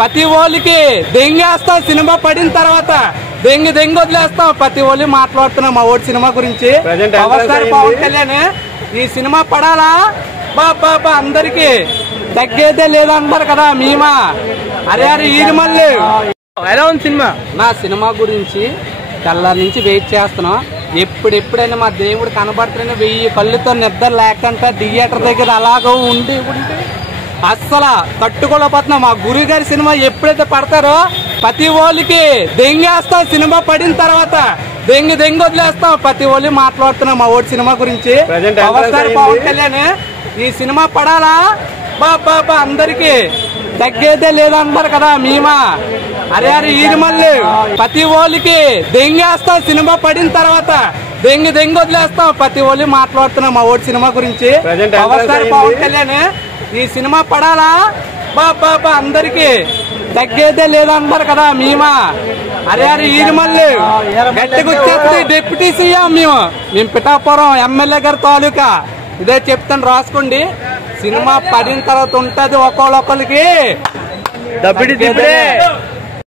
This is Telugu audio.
ప్రతి ఓళ్ళకి దెంగేస్తాం సినిమా పడిన తర్వాత దెంగి వదిలేస్తాం. ప్రతి ఓళ్ళు మాట్లాడుతున్నాం మా ఓడి సినిమా గురించి. పవన్ కళ్యాణ్ ఈ సినిమా పడాలా బాబా అందరికి తగ్గేదే లేదంటారు కదా మేమా. అరే ఇది మళ్ళీ ఎలా ఉంది సినిమా? నా సినిమా గురించి తెల్లారి నుంచి వెయిట్ చేస్తున్నాం. ఎప్పుడెప్పుడైనా మా దేవుడు కనబడుతున్నా 1000 కళ్ళుతో నిద్ర లేకుండా థియేటర్ దగ్గర అలాగో ఉండి అస్సలు తట్టుకోలేకపోతున్నాం. మా గురువు గారి సినిమా ఎప్పుడైతే పడతారో ప్రతి ఓళ్ళకి దెంగేస్తాం సినిమా పడిన తర్వాత దెంగి వదిలేస్తాం. ప్రతి ఓళ్ళు మాట్లాడుతున్నాం మా ఓడి సినిమా గురించి. పవన్ కళ్యాణ్ ఈ సినిమా పడాలా బాబా అందరికి తగ్గేదే లేదంటారు కదా మేమా. అరే ఇది మళ్ళీ ప్రతి ఓళ్ళకి దెంగేస్తాం సినిమా పడిన తర్వాత దెంగి వదిలేస్తాం. ప్రతి ఓళ్ళు మాట్లాడుతున్నాం మా ఓడి సినిమా గురించి. పవన్ కళ్యాణ్ ఈ సినిమా పడాలా బాబా అందరికి తగ్గేదే లేదంటారు కదా మేమా. అరే ఇది మళ్ళీ గట్టిగా వచ్చేస్తే డిప్యూటీ సీఎం మేము పిఠాపురం ఎమ్మెల్యే గారి తాలూకా. ఇదే చెప్తాను రాసుకోండి. సినిమా పడిన తర్వాత ఉంటది ఒక్కొక్కరికి.